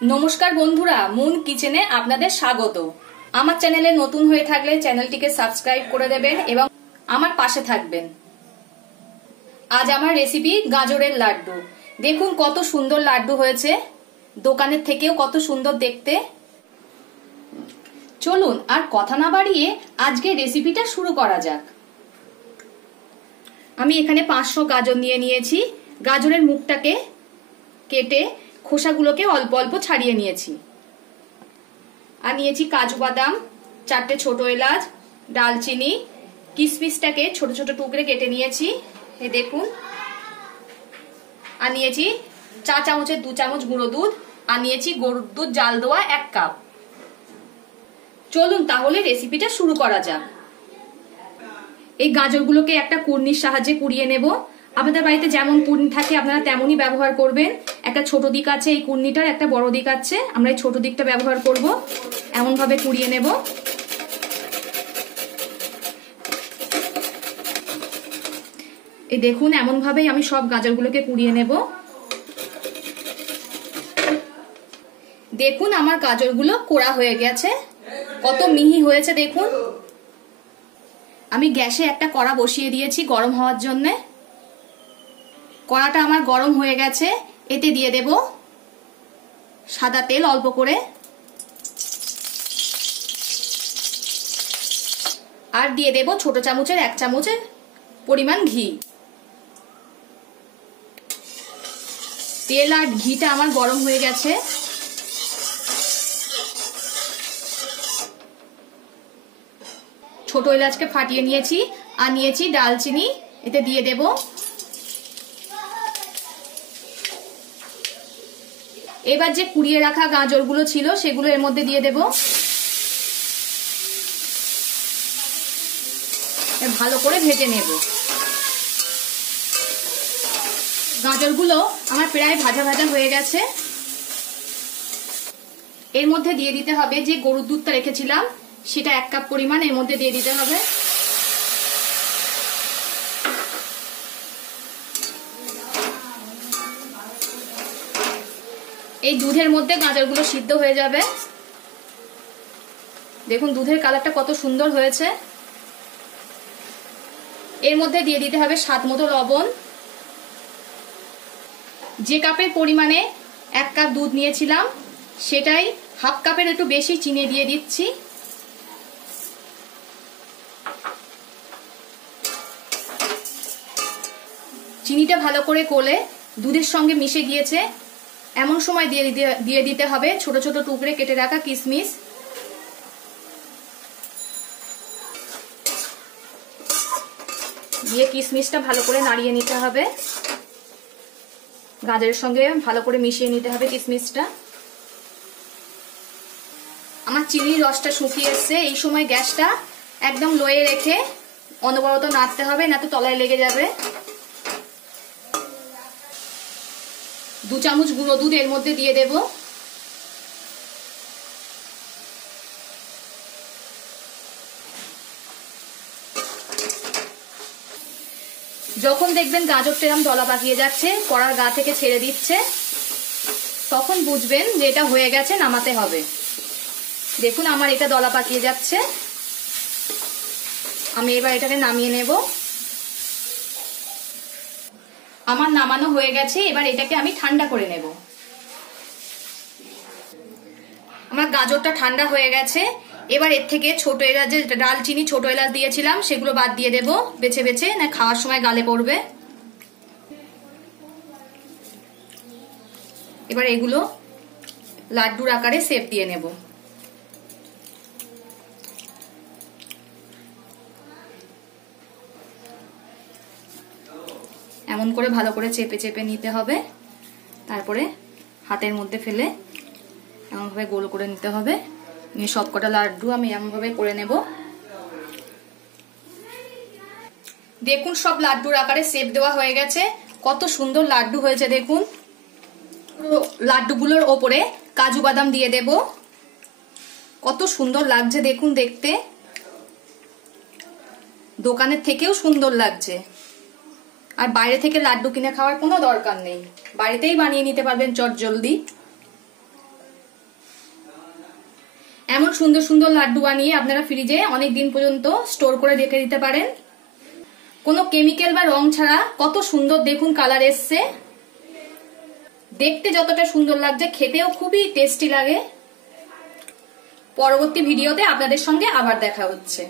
নমস্কার বন্ধুরা, মুন কিচেনে আপনাদের স্বাগত। আমার চ্যানেলে নতুন হয়ে থাকলে চ্যানেলটিকে সাবস্ক্রাইব করে দেবেন এবং আমার পাশে থাকবেন। আজ আমার রেসিপি গাজরের লাড্ডু। দেখুন কত সুন্দর লাড্ডু হয়েছে, দোকানের থেকেও কত সুন্দর দেখতে। চলুন আর কথা না বাড়িয়ে আজকে রেসিপিটা শুরু করা যাক। আমি এখানে 500 গাজর নিয়ে নিয়েছি। গাজরের মুখটাকে কেটে খোসাগুলোকে অল্প অল্প ছাড়িয়ে নিয়েছি। আর নিয়েছি কাজু বাদাম, 4টে ছোট এলাচ, ডালচিনি, কিশমিশটাকে ছোট ছোট টুকরে কেটে নিয়েছি, এই দেখুন। আর নিয়েছি 4 চামচের 2 চামচ গুঁড়ো দুধ, আর নিয়েছি গরুর দুধ জাল দেওয়া 1 কাপ। চলুন তাহলে রেসিপিটা শুরু করা যাক। এই গাজরগুলোকে একটা কুড়নির সাহায্যে কুড়িয়ে নেব। আপনাদের বাড়িতে যেমন কুড়নি থাকে আপনারা তেমনই ব্যবহার করবেন। একটা ছোট দিক আছে এই কুড়নিটার, একটা বড় দিক আছে। আমরা এই ছোট দিকটা ব্যবহার করব। এমন ভাবে কুড়িয়ে নেব। এই দেখুন এমন ভাবেই আমি সব গাজরগুলোকে কুড়িয়ে নেব। দেখুন আমার গাজরগুলো কোড়া হয়ে গেছে, কত মিহি হয়েছে দেখুন। আমি গ্যাসে একটা কড়া বসিয়ে দিয়েছি গরম হওয়ার জন্য। কড়াটা আমার গরম হয়ে গেছে, এতে দিয়ে দেব সাদা তেল অল্প করে, আর দিয়ে দেব ছোট চামচের 1 চামচের পরিমাণ ঘি। তেল আর ঘিটা আমার গরম হয়ে গেছে। ছোট এলাচকে ফাটিয়ে নিয়েছি, আর নিয়েছি ডালচিনি, এতে দিয়ে দেব। এবার যে কুড়িয়ে রাখা গাজরগুলো ছিল সেগুলো এর মধ্যে দিয়ে দেব। ভালো করে ভেজে নেব। গাজরগুলো আমার প্রায় ভাজা ভাজা হয়ে গেছে। এর মধ্যে দিয়ে দিতে হবে যে গরুর দুধটা রেখেছিলাম, সেটা 1 কাপ পরিমাণ এর মধ্যে দিয়ে দিতে হবে। এই দুধের মধ্যে গাজরগুলো সিদ্ধ হয়ে যাবে। দেখুন দুধের কালারটা কত সুন্দর হয়েছে। এর মধ্যে দিয়ে দিতে হবে স্বাদ মতো লবণ। যে কাপের পরিমাণে 1 কাপ দুধ নিয়েছিলাম সেটাই হাফ কাপের একটু বেশি চিনি দিয়ে দিচ্ছি। চিনিটা ভালো করে গলে দুধের সঙ্গে মিশে গিয়েছে, এমন সময় দিয়ে দিতে হবে ছোট ছোট টুকরে কেটে রাখা কিশমিশ। দিয়ে কিশমিশটা ভালো করে নাড়িয়ে নিতে হবে। গাজরের সঙ্গে ভালো করে মিশিয়ে নিতে হবে কিশমিশটা। আমার চিনির রসটা শুকিয়ে এসছে। এই সময় গ্যাসটা একদম লোয়ে রেখে অনবরত নাড়তে হবে, না তো তলায় লেগে যাবে। 2 চামচ গুঁড়ো দুধ এর মধ্যে দিয়ে দেব। যখন দেখবেন গাজরটা এরকম দলা পাকিয়ে যাচ্ছে, কড়ার গা থেকে ছেড়ে দিচ্ছে, তখন বুঝবেন যে এটা হয়ে গেছে, নামাতে হবে। দেখুন আমার এটা দলা পাকিয়ে যাচ্ছে। আমি এবার এটাকে নামিয়ে নেব। আমার নামানো হয়ে গেছে, এবার এটাকে আমি ঠান্ডা করে নেব। আমার গাজরটা ঠান্ডা হয়ে গেছে। এবার এর থেকে ছোট এলাচ, যে ডালচিনি ছোট এলাচ দিয়েছিলাম সেগুলো বাদ দিয়ে দেব বেছে বেছে, না খাওয়ার সময় গালে পড়বে। এবার এগুলো লাড্ডুর আকারে শেপ দিয়ে নেব। এমন করে ভালো করে চেপে চেপে নিতে হবে, তারপরে হাতের মধ্যে ফেলে এমনভাবে গোল করে নিতে হবে। নিয়ে সবকটা লাড্ডু আমি এমনভাবে করে নেব। দেখুন সব লাড্ডুর আকারে শেপ দেওয়া হয়ে গেছে, কত সুন্দর লাড্ডু হয়েছে দেখুন। লাড্ডুগুলোর ওপরে কাজু বাদাম দিয়ে দেব, কত সুন্দর লাগছে দেখুন দেখতে। দোকানের থেকেও সুন্দর লাগছে। আর বাইরে থেকে লাড্ডু কিনে খাওয়ার কোনো দরকার নেই, বাড়িতেই বানিয়ে নিতে পারবেন চটজলদি। এমন সুন্দর সুন্দর লাড্ডু বানিয়ে আপনারা ফ্রিজে অনেক দিন পর্যন্ত স্টোর করে রেখে দিতে পারেন। কোনো কেমিক্যাল বা রং ছাড়া কত সুন্দর দেখুন কালার এসছে। দেখতে যতটা সুন্দর লাগছে খেতেও খুবই টেস্টি লাগে। পরবর্তী ভিডিওতে আপনাদের সঙ্গে আবার দেখা হচ্ছে।